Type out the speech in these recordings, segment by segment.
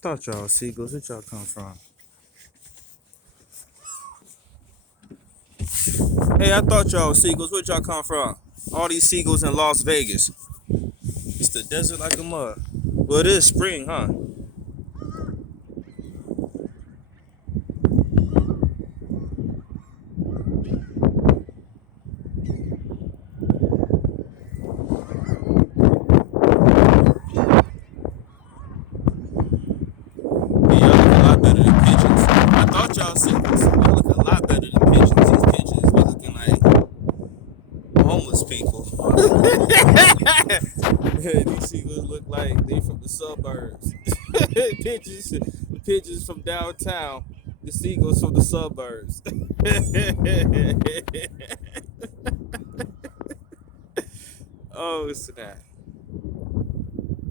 Thought y'all seagulls. Where y'all come from? Hey, I thought y'all seagulls. Where y'all come from? All these seagulls in Las Vegas. It's the desert like a mud. Well, it is spring, huh? Yeah, y'all look a lot better than pigeons. I thought y'all seagulls. Y'all look a lot better than pigeons. These pigeons be looking like homeless people. Yeah, these seagulls look like they from the suburbs. Pigeons from downtown. The seagulls from the suburbs. Oh snap!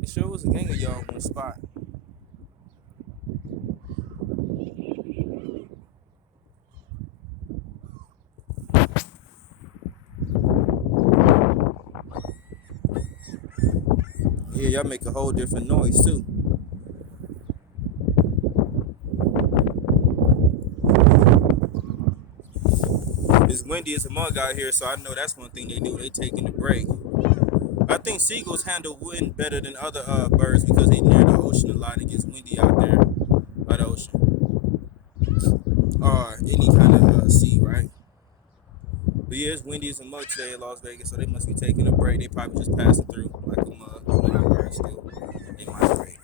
It sure was a gang of y'all in one spot. Yeah, y'all make a whole different noise too. It's windy as a mug out here, so I know that's one thing they do. They taking a break. I think seagulls handle wind better than other birds because they near the ocean a lot. It gets windy out there by the ocean or any kind of sea, right? But yeah, it's windy as a mug today in Las Vegas, so they must be taking a break. They probably just passing through like a mug. You know how birds do. They migrate.